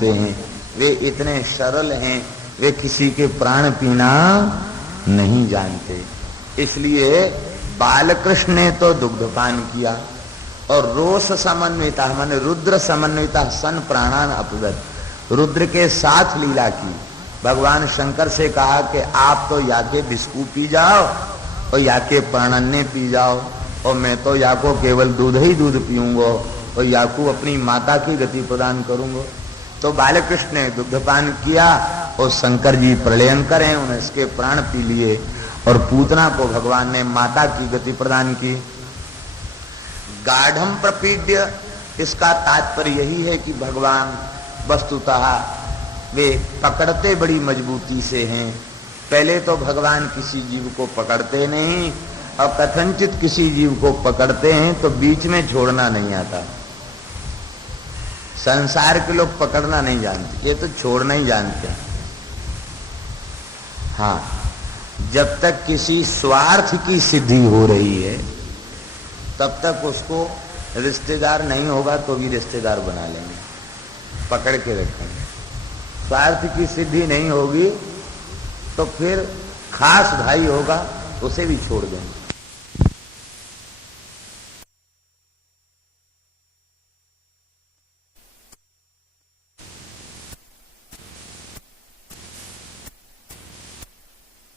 जानते हैं, वे इतने सरल हैं, वे किसी के प्राण पीना नहीं जानते। इसलिए बालकृष्ण ने तो दुग्धपान किया और रोष समन्विता माने रुद्र समन्विता सन प्राणान अपगत, रुद्र के साथ लीला की। भगवान शंकर से कहा कि आप तो या के बिस्कू पी जाओ और या के प्राणन्य पी जाओ, और मैं तो या को केवल दूध ही दूध पीऊंगा और या को अपनी माता की गति प्रदान करूंगा। तो बालकृष्ण ने दुग्धपान किया और शंकर जी प्रलयंकर हैं, उन्हें इसके प्राण पी लिए और पूतना को भगवान ने माता की गति प्रदान की। गाढ़म प्रपीड्य, इसका तात्पर्य यही है कि भगवान वस्तुतः वे पकड़ते बड़ी मजबूती से हैं। पहले तो भगवान किसी जीव को पकड़ते नहीं और कथनचित किसी जीव को पकड़ते हैं तो बीच में छोड़ना नहीं आता। संसार के लोग पकड़ना नहीं जानते, ये तो छोड़ना ही जानते हैं। हाँ, जब तक किसी स्वार्थ की सिद्धि हो रही है तब तक उसको रिश्तेदार नहीं होगा तो भी रिश्तेदार बना लेंगे, पकड़ के रखेंगे। स्वार्थ की सिद्धि नहीं होगी तो फिर खास भाई होगा, उसे भी छोड़ देंगे।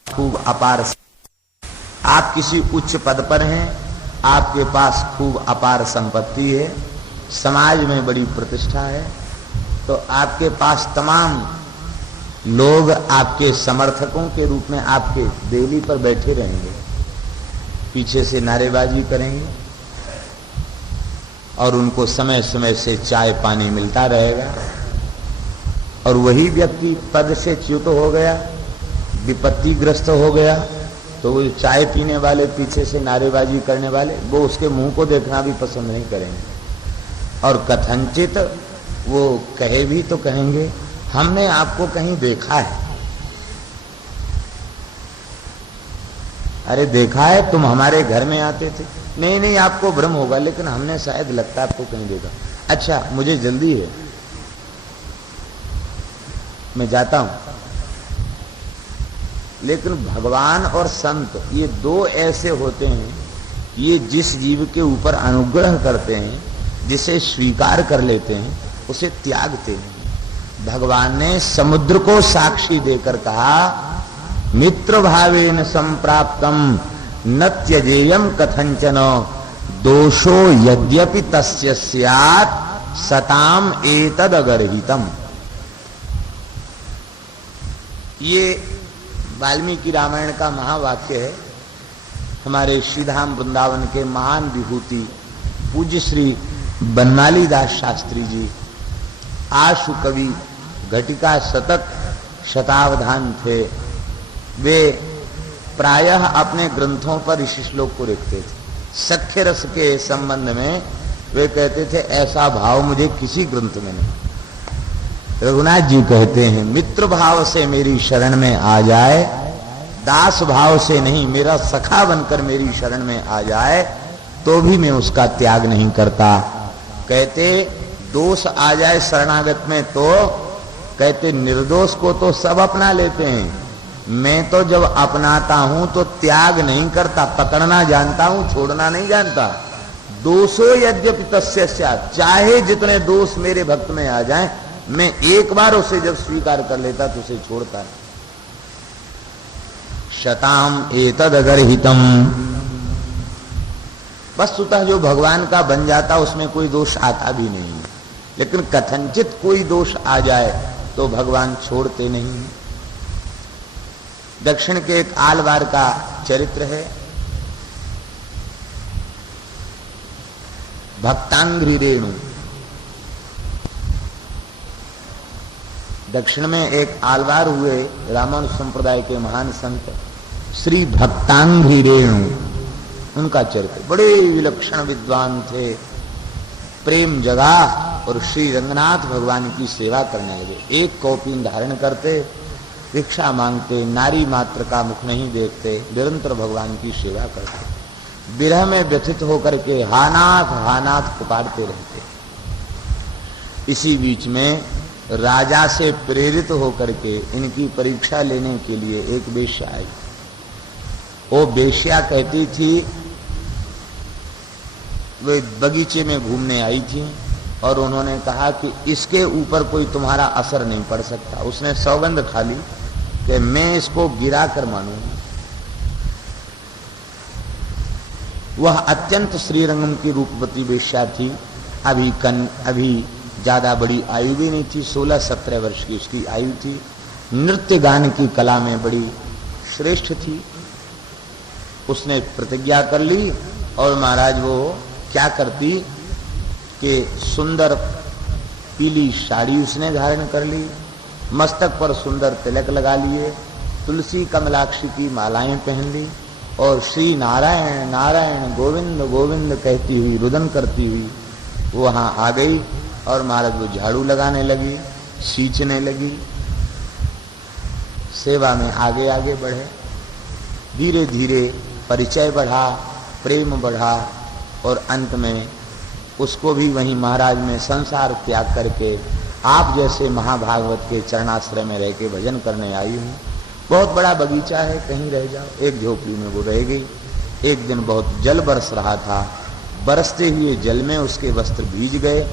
खूब अपार, आप किसी उच्च पद पर हैं, आपके पास खूब अपार संपत्ति है, समाज में बड़ी प्रतिष्ठा है, तो आपके पास तमाम लोग आपके समर्थकों के रूप में आपके देली पर बैठे रहेंगे, पीछे से नारेबाजी करेंगे और उनको समय समय से चाय पानी मिलता रहेगा। और वही व्यक्ति पद से च्युत हो गया, विपत्तिग्रस्त हो गया, तो वो चाय पीने वाले, पीछे से नारेबाजी करने वाले, वो उसके मुंह को देखना भी पसंद नहीं करेंगे। और कथनचित वो कहे भी तो कहेंगे हमने आपको कहीं देखा है। अरे देखा है, तुम हमारे घर में आते थे। नहीं नहीं, आपको भ्रम होगा, लेकिन हमने शायद लगता है आपको कहीं देखा। अच्छा, मुझे जल्दी है, मैं जाता हूं। लेकिन भगवान और संत ये दो ऐसे होते हैं, ये जिस जीव के ऊपर अनुग्रह करते हैं, जिसे स्वीकार कर लेते हैं, उसे त्यागते नहीं। भगवान ने समुद्र को साक्षी देकर कहा, मित्र भावेन संप्राप्तम न त्यजेयम कथंचन दोषो यद्यपि तस्य स्यात् सताम एतद अगर्हितम। ये वाल्मीकि रामायण का महावाक्य है। हमारे श्रीधाम वृंदावन के महान विभूति पूज्य श्री बनमाली दास शास्त्री जी आशु कवि, घटिका शतक शतावधान थे। वे प्रायः अपने ग्रंथों पर इस श्लोक को लिखते थे। सख्य रस के संबंध में वे कहते थे, ऐसा भाव मुझे किसी ग्रंथ में नहीं। रघुनाथ जी कहते हैं, मित्र भाव से मेरी शरण में आ जाए, दास भाव से नहीं, मेरा सखा बनकर मेरी शरण में आ जाए तो भी मैं उसका त्याग नहीं करता। कहते दोष आ जाए शरणागत में तो कहते निर्दोष को तो सब अपना लेते हैं, मैं तो जब अपनाता हूं तो त्याग नहीं करता, पकड़ना जानता हूं, छोड़ना नहीं जानता। दोषो यद्यपि तस्य स्यात्, चाहे जितने दोष मेरे भक्त में आ जाएं, मैं एक बार उसे जब स्वीकार कर लेता तो उसे छोड़ता है। शताम एतद अगर्हितम, वस्तुतः जो भगवान का बन जाता उसमें कोई दोष आता भी नहीं, लेकिन कथनचित कोई दोष आ जाए तो भगवान छोड़ते नहीं। दक्षिण के एक आलवार का चरित्र है, भक्तांग्री रेणु। दक्षिण में एक आलवार हुए रामानुज संप्रदाय के महान संत श्री भक्तांग्री रेणु, उनका चरित्र। बड़े विलक्षण विद्वान थे, प्रेम जगा और श्री रंगनाथ भगवान की सेवा करने लगे। एक कौपीन धारण करते, भिक्षा मांगते, नारी मात्र का मुख नहीं देखते, निरंतर भगवान की सेवा करते, विरह में व्यथित होकर के हानाथ हानाथ पुकारते रहते। इसी बीच में राजा से प्रेरित होकर के इनकी परीक्षा लेने के लिए एक वेश्या आई। वो वेश्या कहती थी, वे बगीचे में घूमने आई थी और उन्होंने कहा कि इसके ऊपर कोई तुम्हारा असर नहीं पड़ सकता। उसने सौगंध खा ली कि मैं इसको गिरा कर मानूंगी। वह अत्यंत श्रीरंगम की रूपवती वेश्या थी। अभी ज्यादा बड़ी आयु भी नहीं थी, 16-17 वर्ष की इसकी आयु थी। नृत्य गान की कला में बड़ी श्रेष्ठ थी। उसने प्रतिज्ञा कर ली और महाराज वो क्या करती कि सुंदर पीली साड़ी उसने धारण कर ली, मस्तक पर सुंदर तिलक लगा लिए, तुलसी कमलाक्षी की मालाएं पहन ली और श्री नारायण नारायण गोविंद गोविंद कहती हुई, रुदन करती हुई वहां आ गई। और महाराज वो झाड़ू लगाने लगी, सींचने लगी, सेवा में आगे आगे बढ़े। धीरे धीरे परिचय बढ़ा, प्रेम बढ़ा और अंत में उसको भी वहीं महाराज में संसार त्याग करके आप जैसे महाभागवत के चरणाश्रय में रह के भजन करने आई हूँ। बहुत बड़ा बगीचा है, कहीं रह जाओ। एक झोपड़ी में वो रह गई। एक दिन बहुत जल बरस रहा था, बरसते हुए जल में उसके वस्त्र भीज गए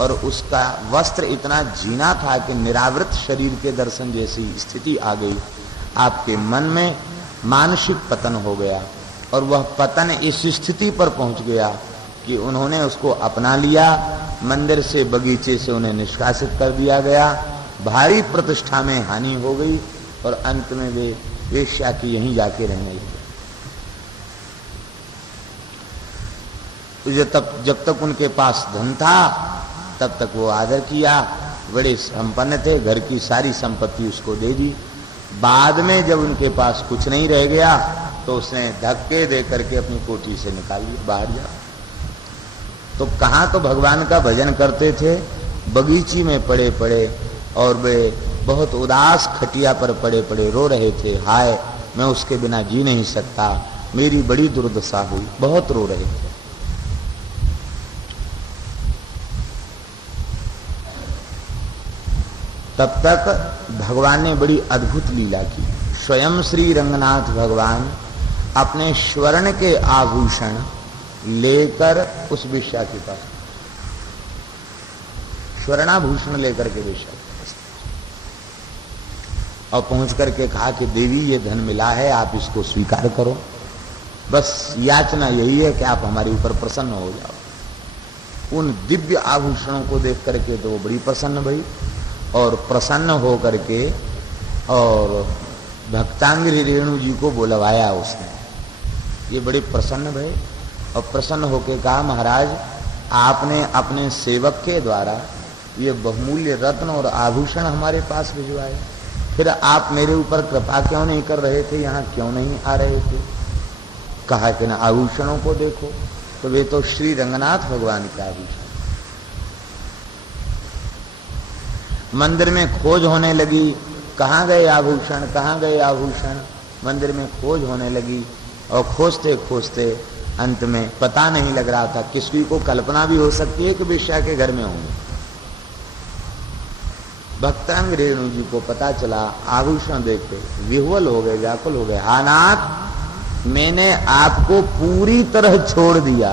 और उसका वस्त्र इतना जीना था कि निरावृत शरीर के दर्शन जैसी स्थिति आ गई। आपके मन में मानसिक पतन हो गया और वह पतन इस स्थिति पर पहुंच गया कि उन्होंने उसको अपना लिया। मंदिर से, बगीचे से उन्हें निष्कासित कर दिया गया। भारी प्रतिष्ठा में हानि हो गई और अंत में वे वेश्या की यहीं जाके रहने लगे। जब तक उनके पास धन था तब तक वो आदर किया, बड़े संपन्न थे, घर की सारी संपत्ति उसको दे दी। बाद में जब उनके पास कुछ नहीं रह गया तो उसने धक्के दे करके अपनी कोठी से निकाल लिया, बाहर जा। तो कहाँ तो भगवान का भजन करते थे, बगीची में पड़े पड़े और वे बहुत उदास खटिया पर पड़े पड़े रो रहे थे। हाय, मैं उसके बिना जी नहीं सकता, मेरी बड़ी दुर्दशा हुई, बहुत रो रहे थे। तब तक भगवान ने बड़ी अद्भुत लीला की। स्वयं श्री रंगनाथ भगवान अपने स्वर्ण के आभूषण लेकर उस वेश्या के पास, स्वर्णाभूषण लेकर के वेश्या के पास और पहुंच करके कहा कि देवी, ये धन मिला है, आप इसको स्वीकार करो। बस याचना यही है कि आप हमारे ऊपर प्रसन्न हो जाओ। उन दिव्य आभूषणों को देख करके तो वो बड़ी प्रसन्न भई और प्रसन्न हो करके और भक्तांगी रेणु जी को बुलवाया उसने। ये बड़े प्रसन्न भये और प्रसन्न होकर कहा, महाराज, आपने अपने सेवक के द्वारा ये बहुमूल्य रत्न और आभूषण हमारे पास भिजवाए, फिर आप मेरे ऊपर कृपा क्यों नहीं कर रहे थे, यहाँ क्यों नहीं आ रहे थे? कहा कि ना आभूषणों को देखो, तो वे तो श्री रंगनाथ भगवान के आभूषण। मंदिर में खोज होने लगी, कहाँ गए आभूषण, कहाँ गए आभूषण। मंदिर में खोज होने लगी और खोजते खोजते अंत में पता नहीं लग रहा था। किसी को कल्पना भी हो सकती है कि वेश्या के घर में होंगे। भक्तांग रेणु जी को पता चला, आभूषण देखते विह्वल हो गए, व्याकुल हो गए। हा नाथ, मैंने आपको पूरी तरह छोड़ दिया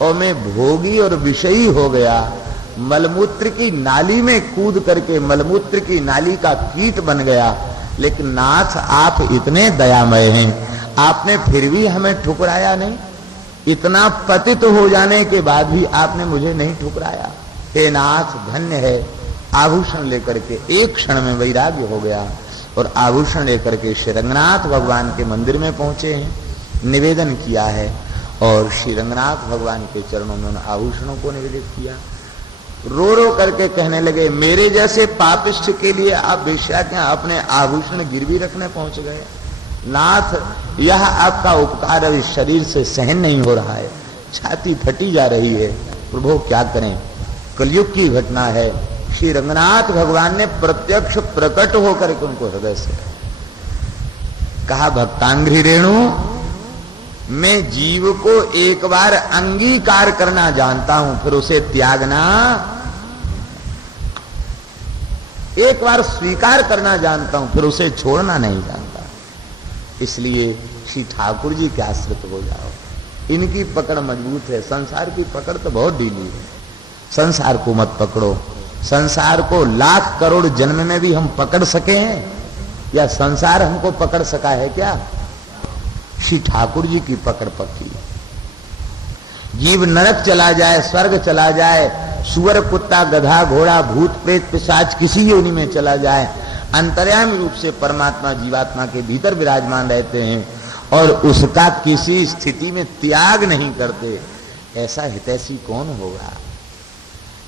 और मैं भोगी और विषयी हो गया, मलमूत्र की नाली में कूद करके मलमूत्र की नाली का कीट बन गया। लेकिन नाथ, आप इतने दयामय हैं, आपने फिर भी हमें ठुकराया नहीं। इतना पतित हो जाने के बाद भी आपने मुझे नहीं ठुकराया। हे नाथ, धन्य है। आभूषण लेकर के एक क्षण में वैराग्य हो गया और आभूषण लेकर के श्री रंगनाथ भगवान के मंदिर में पहुंचे हैं, निवेदन किया है और श्री रंगनाथ भगवान के चरणों में उन आभूषणों को निवेदित किया। रो रो करके कहने लगे, मेरे जैसे पापिष्ठ के लिए आप वेश्या के अपने आभूषण गिरवी रखने पहुंच गए। नाथ, यह आपका उपकार अब इस शरीर से सहन नहीं हो रहा है, छाती फटी जा रही है। प्रभु क्या करें, कलयुग की घटना है। श्री रंगनाथ भगवान ने प्रत्यक्ष प्रकट होकर के उनको हृदय से कहा, भक्तांघ्रि रेणु, मैं जीव को एक बार अंगीकार करना जानता हूं, फिर उसे त्यागना। एक बार स्वीकार करना जानता हूं, फिर उसे छोड़ना नहीं जानता। इसलिए श्री ठाकुर जी के आश्रित हो जाओ। इनकी पकड़ मजबूत है, संसार की पकड़ तो बहुत ढीली है। संसार को मत पकड़ो। संसार को लाख करोड़ जन्म में भी हम पकड़ सके हैं या संसार हमको पकड़ सका है क्या? श्री ठाकुर जी की पकड़ पक्की। जीव नरक चला जाए, स्वर्ग चला जाए, सुअर कुत्ता गधा घोड़ा भूत प्रेत पिशाच किसी योनि में चला जाए, अंतर्यामी रूप से परमात्मा जीवात्मा के भीतर विराजमान रहते हैं और उसका किसी स्थिति में त्याग नहीं करते। ऐसा हितैषी कौन होगा?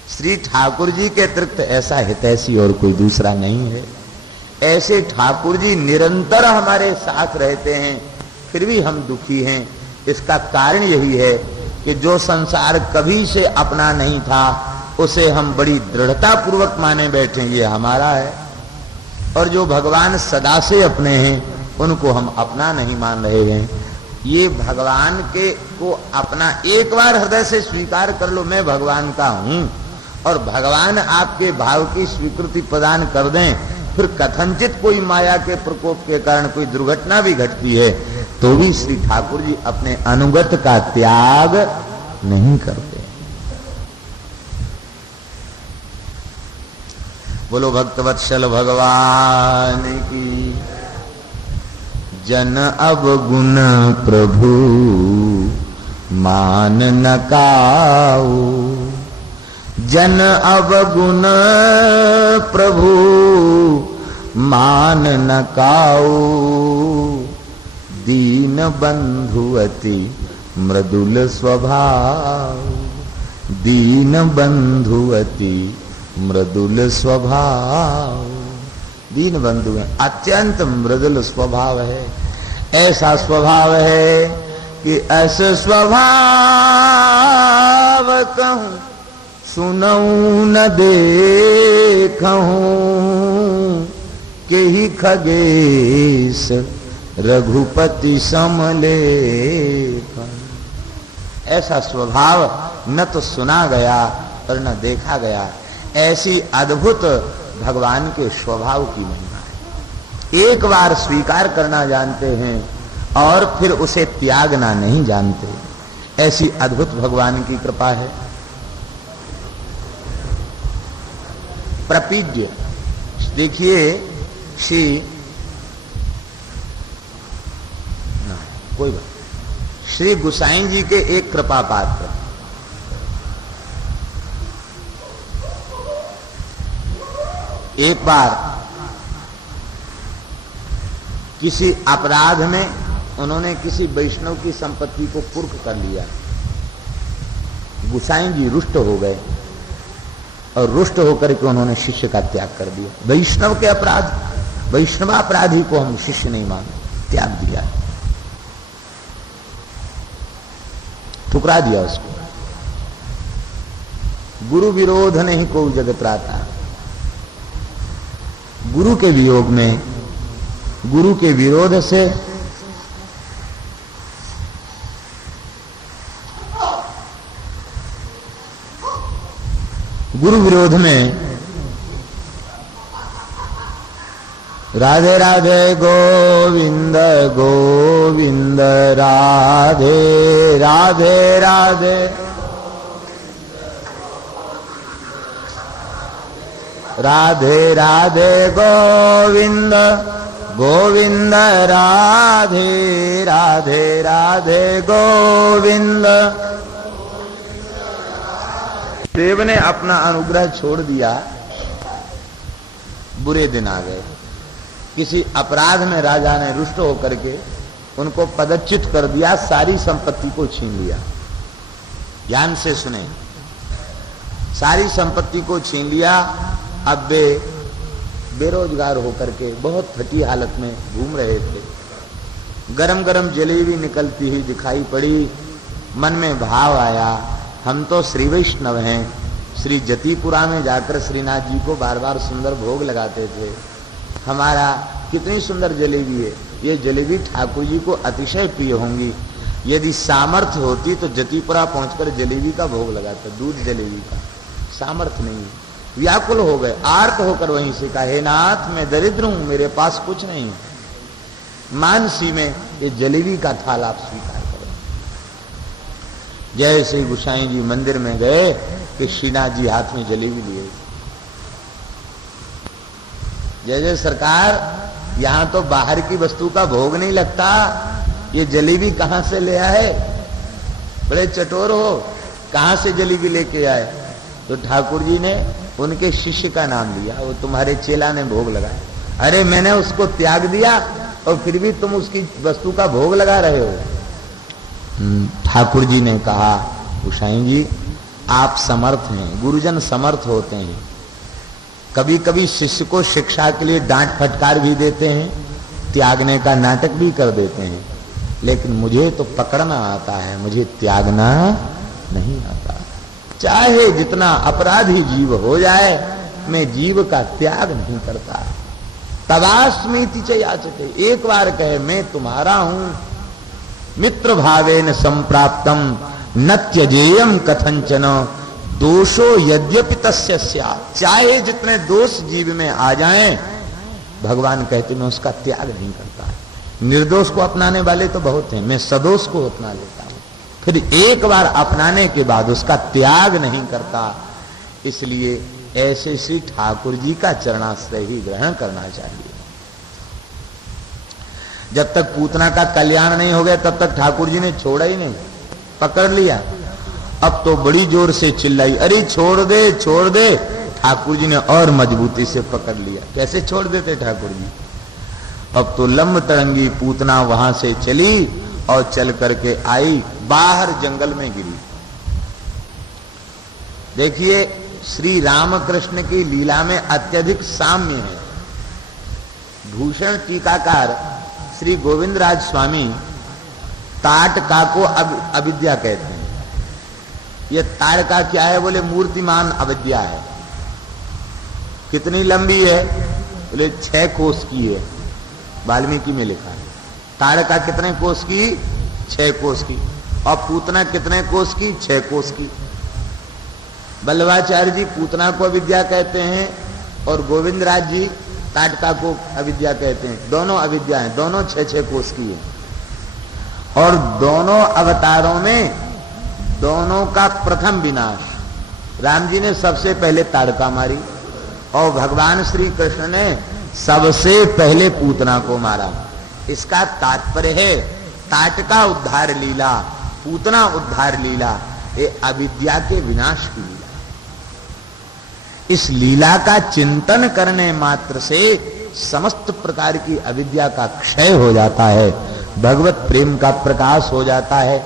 श्री ठाकुर जी के अतिरिक्त ऐसा हितैषी और कोई दूसरा नहीं है। ऐसे ठाकुर जी निरंतर हमारे साथ रहते हैं, फिर भी हम दुखी हैं। इसका कारण यही है कि जो संसार कभी से अपना नहीं था उसे हम बड़ी दृढ़ता पूर्वक माने बैठे, ये हमारा है। और जो भगवान सदा से अपने हैं उनको हम अपना नहीं मान रहे हैं। ये भगवान के को अपना एक बार हृदय से स्वीकार कर लो, मैं भगवान का हूं, और भगवान आपके भाव की स्वीकृति प्रदान कर दें, फिर कथनचित कोई माया के प्रकोप के कारण कोई दुर्घटना भी घटती है तो भी श्री ठाकुर जी अपने अनुगत का त्याग नहीं करते। बोलो भक्तवत्सल भगवान की। जन अवगुण प्रभु मान न काऊ, जन अवगुण प्रभु मान न काऊ, दीन बंधु अति मृदुल स्वभाव, दीन बंधु अति मृदुल स्वभाव। दीन बंधु है, अत्यंत मृदुल स्वभाव है। ऐसा स्वभाव है कि ऐसे स्वभाव कहूं सुनऊं न देखूं, के ही खगेश रघुपति समलेख। ऐसा स्वभाव न तो सुना गया और न देखा गया। ऐसी अद्भुत भगवान के स्वभाव की महिमा है। एक बार स्वीकार करना जानते हैं और फिर उसे त्यागना नहीं जानते। ऐसी अद्भुत भगवान की कृपा है। प्रपीड्य देखिए, श्री कोई बात, श्री गुसाई जी के एक कृपा पात्र एक बार किसी अपराध में उन्होंने किसी वैष्णव की संपत्ति को पुर्ख कर लिया। गुसाई जी रुष्ट हो गए और रुष्ट होकर के उन्होंने शिष्य का त्याग कर दिया। वैष्णव के अपराध, वैष्णवापराधी को हम शिष्य नहीं मानते, त्याग दिया, ठुकरा दिया उसको। गुरु विरोध नहीं को जगत राता। गुरु के वियोग में, गुरु के विरोध से गुरु विरोध में राधे राधे गोविंद गोविंद राधे राधे राधे राधे राधे गोविंद गोविंद राधे राधे राधे गोविंद। देव ने अपना अनुग्रह छोड़ दिया, बुरे दिन आ गए। किसी अपराध में राजा ने रुष्ट होकर के उनको पदच्युत कर दिया, सारी संपत्ति को छीन लिया। ध्यान से सुने, सारी संपत्ति को छीन लिया। अब वे बेरोजगार होकर के बहुत फटी हालत में घूम रहे थे। गरम गरम जलेबी निकलती हुई दिखाई पड़ी। मन में भाव आया, हम तो श्री वैष्णव हैं। श्री जतिपुरा में जाकर श्रीनाथ जी को बार बार सुंदर भोग लगाते थे। हमारा कितनी सुंदर जलेबी है, ये जलेबी ठाकुर जी को अतिशय प्रिय होंगी। यदि सामर्थ्य होती तो जतिपुरा पहुंचकर जलेबी का भोग लगाता, दूध जलेबी का। सामर्थ्य नहीं, व्याकुल हो गए, आर्त होकर वहीं से कहा, हे नाथ मैं दरिद्र हूं, मेरे पास कुछ नहीं है, मानसी में ये जलेबी का थाल आप स्वीकार करो। जैसे ही गोसाई जी मंदिर में गए कि श्रीनाथ जी हाथ में जलेबी लिए। जय जय सरकार, यहां तो बाहर की वस्तु का भोग नहीं लगता, ये जलेबी कहां से ले आए? बड़े चटोर हो, कहां से जलेबी लेके आए? तो ठाकुर जी ने उनके शिष्य का नाम लिया, वो तुम्हारे चेला ने भोग लगाया। अरे मैंने उसको त्याग दिया और फिर भी तुम उसकी वस्तु का भोग लगा रहे हो। ठाकुर जी ने कहा, गोसाई जी आप समर्थ हैं, गुरुजन समर्थ होते हैं, कभी कभी शिष्य को शिक्षा के लिए डांट फटकार भी देते हैं, त्यागने का नाटक भी कर देते हैं, लेकिन मुझे तो पकड़ना आता है, मुझे त्यागना नहीं आता। चाहे जितना अपराधी जीव हो जाए, मैं जीव का त्याग नहीं करता। तवास्मीति च याचते, एक बार कहे मैं तुम्हारा हूं, मित्र भावेन संप्राप्तम न त्यजेयम कथंचन दोषो यद्यपि तस्य स्यात्। चाहे जितने दोष जीव में आ जाएं, भगवान कहते मैं उसका त्याग नहीं करता। निर्दोष को अपनाने वाले तो बहुत हैं, मैं सदोष को अपना लेता हूं, फिर एक बार अपनाने के बाद उसका त्याग नहीं करता। इसलिए ऐसे श्री ठाकुर जी का चरणाश्रय ही ग्रहण करना चाहिए। जब तक पूतना का कल्याण नहीं हो गया तब तक ठाकुर जी ने छोड़ा ही नहीं, पकड़ लिया। अब तो बड़ी जोर से चिल्लाई, अरे छोड़ दे छोड़ दे। ठाकुर जी ने और मजबूती से पकड़ लिया। कैसे छोड़ देते ठाकुर जी? अब तो लंब तरंगी पूतना वहां से चली और चल करके आई, बाहर जंगल में गिरी। देखिए श्री रामकृष्ण की लीला में अत्यधिक साम्य है। भूषण टीकाकार श्री गोविंदराज स्वामी ताटका को अविद्या कहते हैं। ये ताड़का क्या है? बोले मूर्तिमान अविद्या है। कितनी लंबी है? बोले 6 कोस की है, वाल्मीकि में लिखा है। ताड़का कितने कोस की? 6 कोस की। और पूतना कितने कोस की? 6 कोस की। बल्लभाचार्य जी पूतना को अविद्या कहते हैं और गोविंदराज जी ताटका को अविद्या कहते हैं। दोनों अविद्या हैं, दोनों 6-6 कोस की है। और दोनों अवतारों में दोनों का प्रथम विनाश, राम जी ने सबसे पहले ताड़का मारी और भगवान श्री कृष्ण ने सबसे पहले पूतना को मारा। इसका तात्पर्य है ताटका उद्धार लीला, पूतना उद्धार लीला, ये अविद्या के विनाश की लीला। इस लीला का चिंतन करने मात्र से समस्त प्रकार की अविद्या का क्षय हो जाता है, भगवत प्रेम का प्रकाश हो जाता है।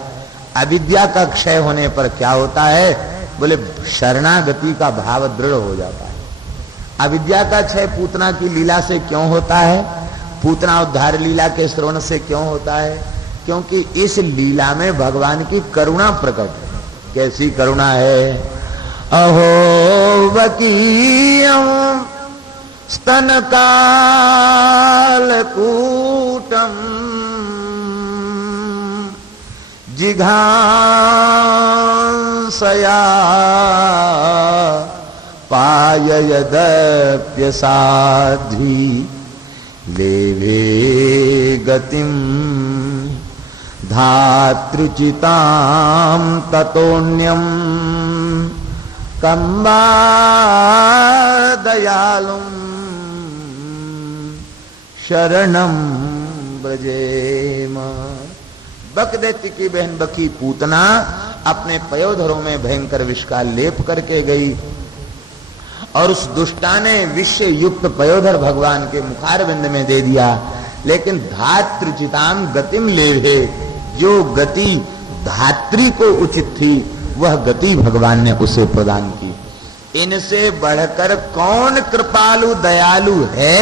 अविद्या का क्षय होने पर क्या होता है? बोले शरणागति का भाव दृढ़ हो जाता है। अविद्या का क्षय पूतना की लीला से क्यों होता है? पूतना उद्धार लीला के श्रवण से क्यों होता है? क्योंकि इस लीला में भगवान की करुणा प्रकट है। कैसी करुणा है? अहो वकीयं स्तन काल कूटम जिघांसया पाययदप्यसाध्वी लेवे गतिम धातृचितां ततोन्यम कम्बा दयालुम शरणम ब्रजेम। बकदैत्य की बहन बकी पूतना अपने पयोधरों में भयंकर विष का लेप करके गई और उस दुष्टा ने विष युक्त पयोधर भगवान के मुखारविंद में दे दिया। लेकिन धातृचिताम गतिम लेवे, जो गति धात्री को उचित थी वह गति भगवान ने उसे प्रदान की। इनसे बढ़कर कौन कृपालु दयालु है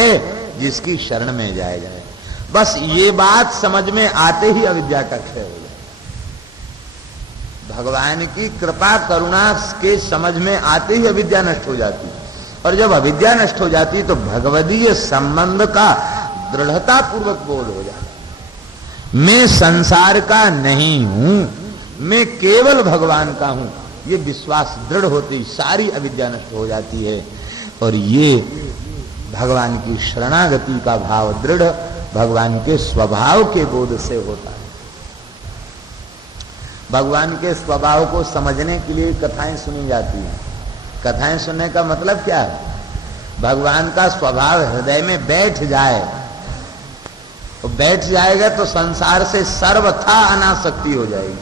जिसकी शरण में जाया जाए? बस ये बात समझ में आते ही अविद्या का क्षय हो जाए। भगवान की कृपा करुणा के समझ में आते ही अविद्या नष्ट हो जाती, और जब अविद्या नष्ट हो जाती तो भगवदीय संबंध का दृढ़ता पूर्वक बोध हो जाता। मैं संसार का नहीं हूं, मैं केवल भगवान का हूं, ये विश्वास दृढ़ होती सारी अविद्या नष्ट हो जाती है। और ये भगवान की शरणागति का भाव दृढ़ भगवान के स्वभाव के बोध से होता है। भगवान के स्वभाव को समझने के लिए कथाएं सुनी जाती हैं। कथाएं सुनने का मतलब क्या है? भगवान का स्वभाव हृदय में बैठ जाए, तो बैठ जाएगा तो संसार से सर्वथा अनासक्ति हो जाएगी।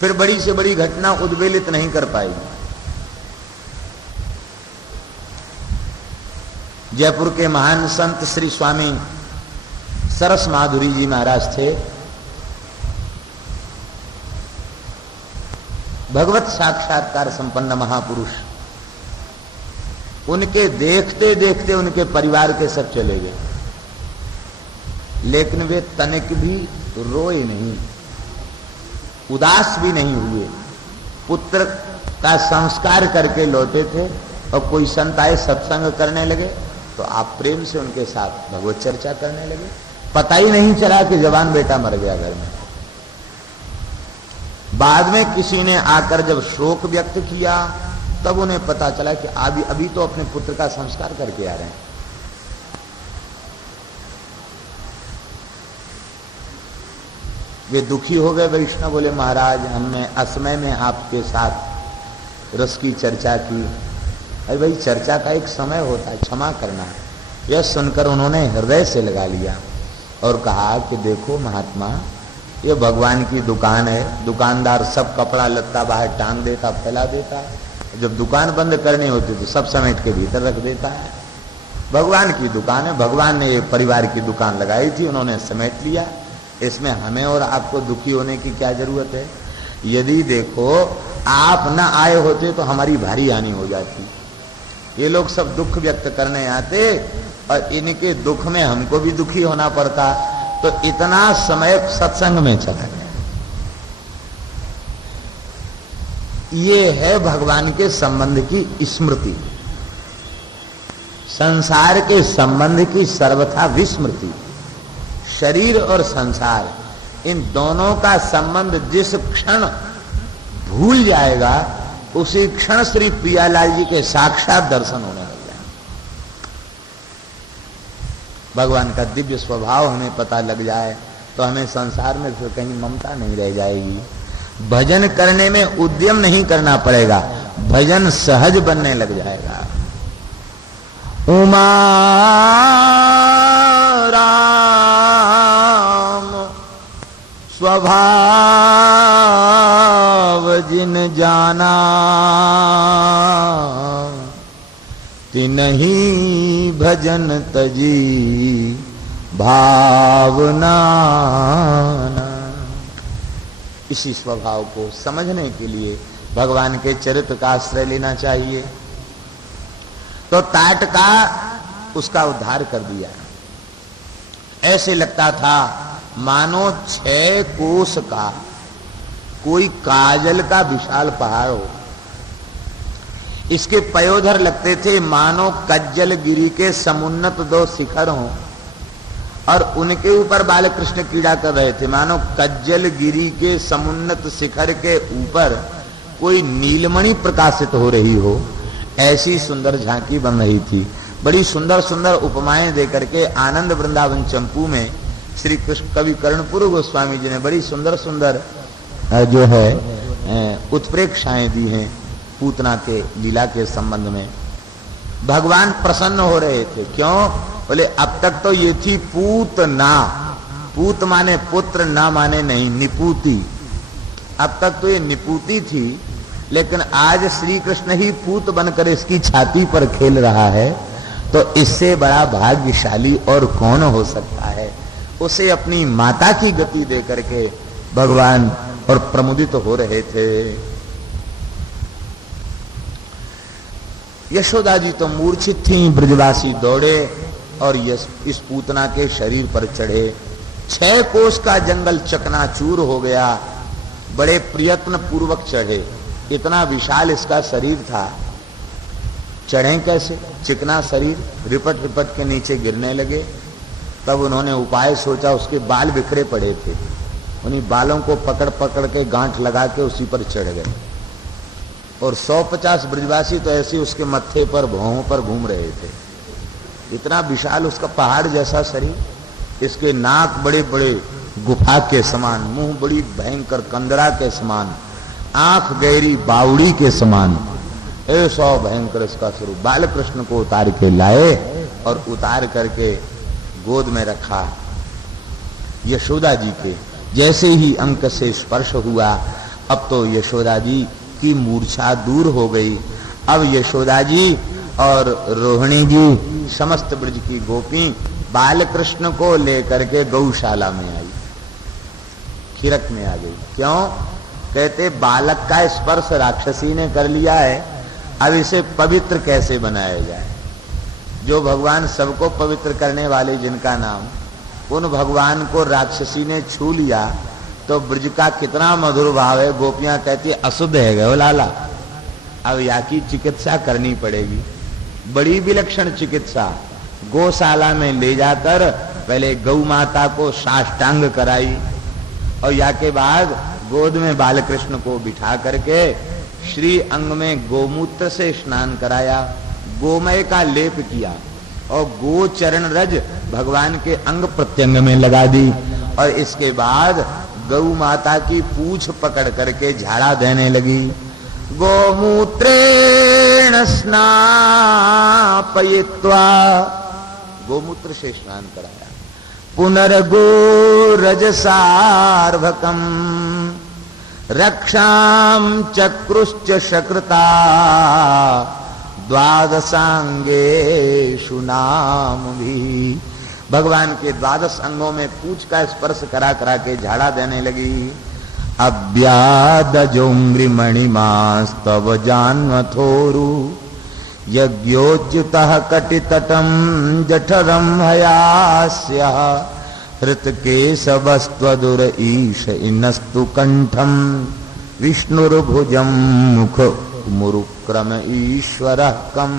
फिर बड़ी से बड़ी घटना उद्वेलित नहीं कर पाएगी। जयपुर के महान संत श्री स्वामी सरस माधुरी जी महाराज थे। भगवत साक्षात्कार संपन्न महापुरुष। उनके देखते देखते उनके परिवार के सब चले गए, लेकिन वे तनिक भी रोए नहीं, उदास भी नहीं हुए। पुत्र का संस्कार करके लौटे थे और कोई संत आए सत्संग करने लगे तो आप प्रेम से उनके साथ भगवत चर्चा करने लगे। पता ही नहीं चला कि जवान बेटा मर गया घर में। बाद में किसी ने आकर जब शोक व्यक्त किया तब उन्हें पता चला कि अभी तो अपने पुत्र का संस्कार करके आ रहे हैं। वे दुखी हो गए। वैष्णव बोले, महाराज हमने असमय में आपके साथ रस की चर्चा की। अरे भाई, चर्चा का एक समय होता है, क्षमा करना। यह सुनकर उन्होंने हृदय से लगा लिया और कहा कि देखो महात्मा, ये भगवान की दुकान है। दुकानदार सब कपड़ा लत्ता बाहर टांग देता, फैला देता। जब दुकान बंद करनी होती तो सब समेट के भीतर रख देता है। भगवान की दुकान है। भगवान ने एक परिवार की दुकान लगाई थी, उन्होंने समेट लिया। इसमें हमें और आपको दुखी होने की क्या जरूरत है? यदि देखो आप न आए होते तो हमारी भारी हानि हो जाती। ये लोग सब दुख व्यक्त करने आते और इनके दुख में हमको भी दुखी होना पड़ता, तो इतना समय सत्संग में चला गया। ये है भगवान के संबंध की स्मृति। संसार के संबंध की सर्वथा विस्मृति। शरीर और संसार, इन दोनों का संबंध जिस क्षण भूल जाएगा उसी क्षण श्री प्रियालाल जी के साक्षात दर्शन होने लग जाए। भगवान का दिव्य स्वभाव हमें पता लग जाए तो हमें संसार में फिर कहीं ममता नहीं रह जाएगी। भजन करने में उद्यम नहीं करना पड़ेगा, भजन सहज बनने लग जाएगा। उमा स्वभाव जिन जाना, तिन्हीं भजन तजी भावना। इसी स्वभाव को समझने के लिए भगवान के चरित्र का आश्रय लेना चाहिए। तो ताटका उसका उद्धार कर दिया। ऐसे लगता था मानो 6 कोस का कोई काजल का विशाल पहाड़ हो। इसके पयोधर लगते थे मानो कज्जल गिरी के समुन्नत 2 शिखर हों और उनके ऊपर बालकृष्ण क्रीड़ा कर रहे थे। मानो कज्जल गिरी के समुन्नत शिखर के ऊपर कोई नीलमणि प्रकाशित हो रही हो, ऐसी सुंदर झांकी बन रही थी। बड़ी सुंदर सुंदर उपमाएं देकर के आनंद वृंदावन चंपू में श्री कृष्ण कवि कर्णपुर गोस्वामी जी ने बड़ी सुंदर सुंदर जो है उत्प्रेक्षाएं दी हैं पूतना के लीला के संबंध में। भगवान प्रसन्न हो रहे थे। क्यों? बोले अब तक तो ये थी पूतना। पूत माने पुत्र, ना माने नहीं, निपूति। अब तक तो ये निपूति थी, लेकिन आज श्री कृष्ण ही पूत बनकर इसकी छाती पर खेल रहा है, तो इससे बड़ा भाग्यशाली और कौन हो सकता है। उसे अपनी माता की गति दे करके भगवान और प्रमुदित हो रहे थे। यशोदा जी तो मूर्छित थीं। ब्रजवासी दौड़े और इस पूतना के शरीर पर चढ़े। 6 कोस का जंगल चकनाचूर हो गया। बड़े प्रयत्न पूर्वक चढ़े। इतना विशाल इसका शरीर था, चढ़े कैसे? चिकना शरीर, रिपट रिपट के नीचे गिरने लगे। तब उन्होंने उपाय सोचा। उसके बाल बिखरे पड़े थे, उन्हीं बालों को पकड़ पकड़ के गांठ लगा के उसी पर चढ़ गए। और 150 ब्रजवासी तो ऐसे उसके मत्थे पर भौहों पर घूम रहे थे। इतना विशाल उसका पहाड़ जैसा शरीर, इसके नाक बड़े बड़े गुफा के समान, मुंह बड़ी भयंकर कंदरा के समान, आंख गहरी बावड़ी के समान, ऐसा भयंकर इसका स्वरूप। बालकृष्ण को उतार के लाए और उतार करके गोद में रखा यशोदा जी के। जैसे ही अंक से स्पर्श हुआ, अब तो यशोदा जी की मूर्छा दूर हो गई। अब यशोदा जी और रोहिणी जी, समस्त ब्रज की गोपी बालकृष्ण को लेकर के गौशाला में आई, खीरक में आ गई। क्यों? कहते बालक का स्पर्श राक्षसी ने कर लिया है, अब इसे पवित्र कैसे बनाया जाए। जो भगवान सबको पवित्र करने वाले जिनका नाम, उन भगवान को राक्षसी ने छू लिया तो ब्रज का कितना मधुर भाव है। गोपियां कहती अशुद्ध है गयो लाला, अब या की चिकित्सा करनी पड़ेगी, बड़ी विलक्षण चिकित्सा। गौशाला में ले जाकर पहले गौ माता को साष्टांग कराई और या के बाद गोद में बालकृष्ण को बिठा करके श्री अंग में गोमूत्र से स्नान कराया, गोमय का लेप किया और गो चरण रज भगवान के अंग प्रत्यंग में लगा दी। और इसके बाद गौ माता की पूंछ पकड़ करके झाड़ा देने लगी। गोमूत्रेण स्नापयित्वा, गोमूत्र से स्नान कराया। पुनर्गो रजसार्भकम रक्षाम चक्रुश्च शकृता द्वादशांगेषु नाम भी। भगवान के 12 अंगों में पूंछ का स्पर्श करा करा के झाड़ा देने लगी। अव्यादजोंग्रिमणिमास्तव जान्वथोरु यज्ञोच्युतः कटितटं जठरं हयास्यः हृतकेशवस्त्वदुर ईश इनस्तु कंठम विष्णुर्भुजं मुख मुरुक्रम ईश्वरः कम।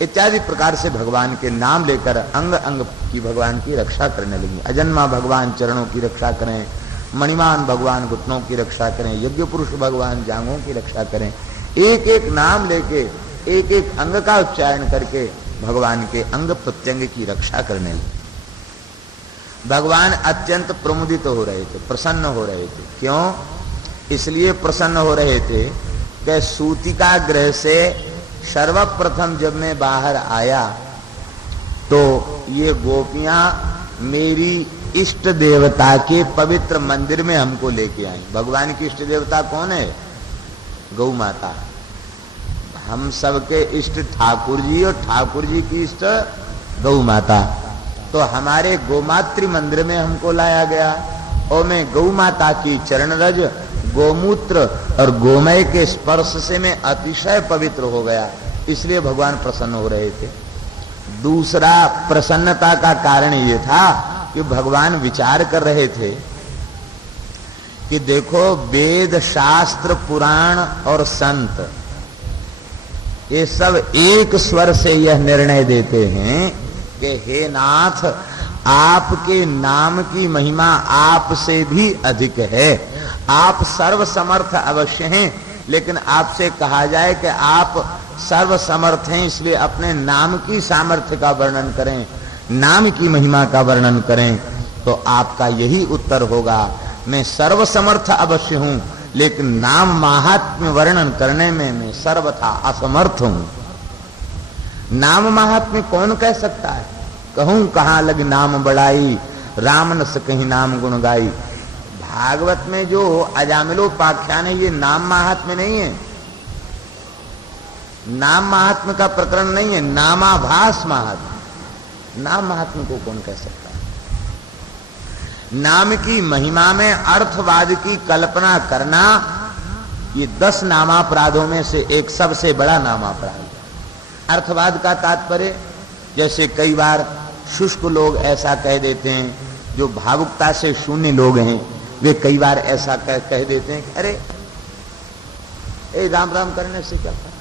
इत्यादि प्रकार से भगवान के नाम लेकर अंग अंग की भगवान की रक्षा करने लगी। अजन्मा भगवान चरणों की रक्षा करें, मणिमान भगवान घुटनों की रक्षा करें, यज्ञ पुरुष भगवान जांघों की रक्षा करें। एक एक नाम लेके एक एक अंग का उच्चारण करके भगवान के अंग प्रत्यंग की रक्षा करने लगे। भगवान अत्यंत प्रमुदित हो रहे थे, प्रसन्न हो रहे थे। क्यों? इसलिए प्रसन्न हो रहे थे कि सूतिका गृह से सर्वप्रथम जब मैं बाहर आया तो ये गोपियां मेरी इष्ट देवता के पवित्र मंदिर में हमको लेके आई। भगवान की इष्ट देवता कौन है? गौ माता। हम सबके इष्ट ठाकुर जी और ठाकुर जी की इष्ट गौ माता। तो हमारे गोमातृ मंदिर में हमको लाया गया और मैं गौ माता की चरण रज, गोमूत्र और गोमय के स्पर्श से मैं अतिशय पवित्र हो गया। इसलिए भगवान प्रसन्न हो रहे थे। दूसरा प्रसन्नता का कारण ये था कि भगवान विचार कर रहे थे कि देखो वेद शास्त्र पुराण और संत ये सब एक स्वर से यह निर्णय देते हैं कि हे नाथ, आपके नाम की महिमा आपसे भी अधिक है। आप सर्व समर्थ अवश्य हैं, लेकिन आपसे कहा जाए कि आप सर्व समर्थ हैं, इसलिए अपने नाम की सामर्थ्य का वर्णन करें, नाम की महिमा का वर्णन करें, तो आपका यही उत्तर होगा। मैं सर्व समर्थ अवश्य हूं, लेकिन नाम महात्म्य वर्णन करने में मैं सर्वथा असमर्थ हूं। नाम महात्म्य कौन कह सकता है? कहूं कहां लग नाम बड़ाई, राम न सकहि नाम गुण गाई। भागवत में जो अजामिलोपाख्यान है ये नाम महात्म्य नहीं है, नाम महात्म्य का प्रकरण नहीं है, नामाभास महात्म्य। नाम महात्म्य को कौन कह सकता है? नाम की महिमा में अर्थवाद की कल्पना करना ये 10 नामापराधों में से एक सबसे बड़ा नामापराध है। अर्थवाद का तात्पर्य, जैसे कई बार शुष्क लोग ऐसा कह देते हैं, जो भावुकता से शून्य लोग हैं, वे कई बार ऐसा कह देते हैं कि अरे राम राम करने से क्या फर्क?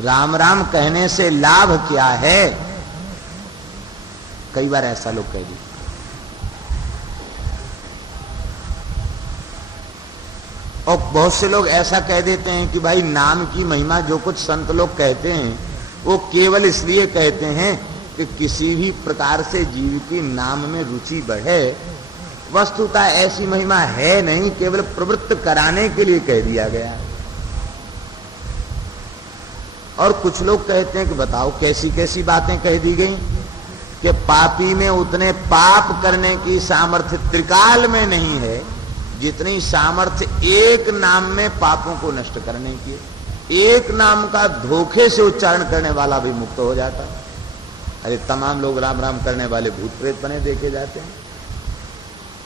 राम राम कहने से लाभ क्या है? कई बार ऐसा लोग कह देते। और बहुत से लोग ऐसा कह देते हैं कि भाई नाम की महिमा जो कुछ संत लोग कहते हैं वो केवल इसलिए कहते हैं कि किसी भी प्रकार से जीव की नाम में रुचि बढ़े। वस्तुतः ऐसी महिमा है नहीं, केवल प्रवृत्त कराने के लिए कह दिया गया। और कुछ लोग कहते हैं कि बताओ कैसी कैसी बातें कह दी गई कि पापी में उतने पाप करने की सामर्थ्य त्रिकाल में नहीं है जितनी सामर्थ्य एक नाम में पापों को नष्ट करने की। एक नाम का धोखे से उच्चारण करने वाला भी मुक्त हो जाता। अरे तमाम लोग राम राम करने वाले भूत प्रेत बने देखे जाते हैं।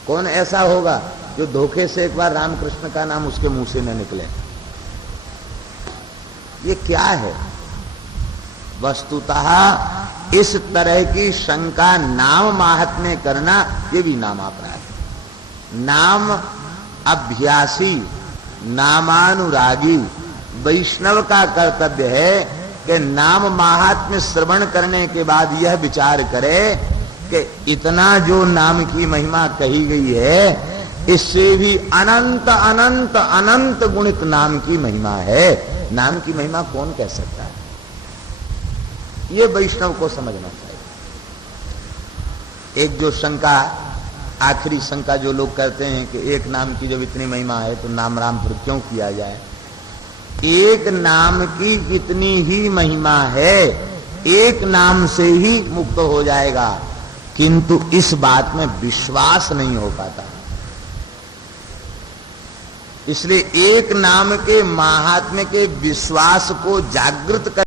कौन ऐसा होगा जो धोखे से एक बार रामकृष्ण का नाम उसके मुंह से न निकले? ये क्या है? वस्तुतः इस तरह की शंका नाम माहात्म्य करना ये भी नाम अपराध है। नाम अभ्यासी नामानुरागी वैष्णव का कर्तव्य है कि नाम माहात्म्य श्रवण करने के बाद यह विचार करे कि इतना जो नाम की महिमा कही गई है इससे भी अनंत अनंत अनंत गुणित नाम की महिमा है। नाम की महिमा कौन कह सकता है? ये वैष्णव को समझना चाहिए। एक जो शंका, आखिरी शंका जो लोग करते हैं कि एक नाम की जब इतनी महिमा है तो नाम राम फिर क्यों किया जाए? एक नाम की जितनी ही महिमा है एक नाम से ही मुक्त हो जाएगा, किंतु इस बात में विश्वास नहीं हो पाता। इसलिए एक नाम के महात्म्य के विश्वास को जागृत कर